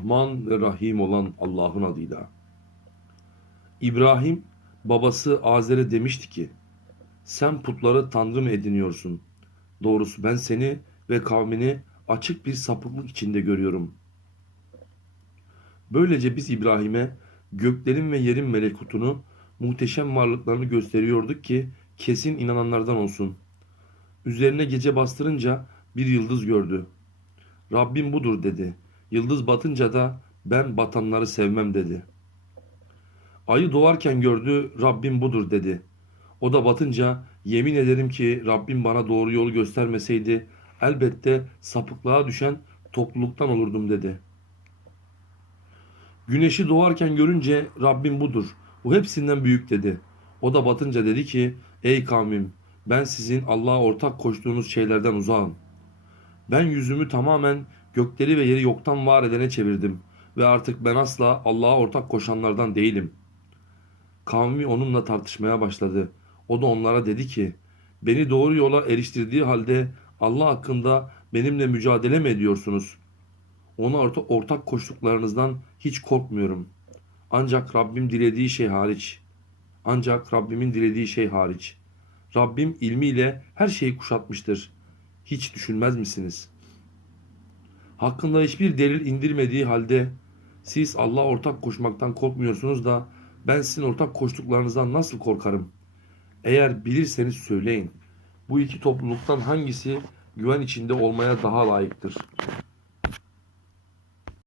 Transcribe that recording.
Rahman ve Rahim olan Allah'ın adıyla. İbrahim babası Azer'e demişti ki, sen putları tanrı mı ediniyorsun? Doğrusu ben seni ve kavmini açık bir sapıklık içinde görüyorum. Böylece biz İbrahim'e göklerin ve yerin melekutunu, muhteşem varlıklarını gösteriyorduk ki kesin inananlardan olsun. Üzerine gece bastırınca bir yıldız gördü. Rabbim budur dedi. Yıldız batınca da ben batanları sevmem dedi. Ayı doğarken gördü Rabbim budur dedi. O da batınca yemin ederim ki Rabbim bana doğru yolu göstermeseydi elbette sapıklığa düşen topluluktan olurdum dedi. Güneşi doğarken görünce Rabbim budur. Bu hepsinden büyük dedi. O da batınca dedi ki ey kavmim ben sizin Allah'a ortak koştuğunuz şeylerden uzağım. Ben yüzümü tamamen gökleri ve yeri yoktan var edene çevirdim ve artık ben asla Allah'a ortak koşanlardan değilim. Kavmi onunla tartışmaya başladı. O da onlara dedi ki, beni doğru yola eriştirdiği halde Allah hakkında benimle mücadele mi ediyorsunuz? Ona orta- ortak koştuklarınızdan hiç korkmuyorum. Ancak Rabbim dilediği şey hariç. Ancak Rabbimin dilediği şey hariç. Rabbim ilmiyle her şeyi kuşatmıştır. Hiç düşünmez misiniz? Hakkında hiçbir delil indirmediği halde siz Allah'a ortak koşmaktan korkmuyorsunuz da ben sizin ortak koştuklarınızdan nasıl korkarım? Eğer bilirseniz söyleyin. Bu iki topluluktan hangisi güven içinde olmaya daha layıktır?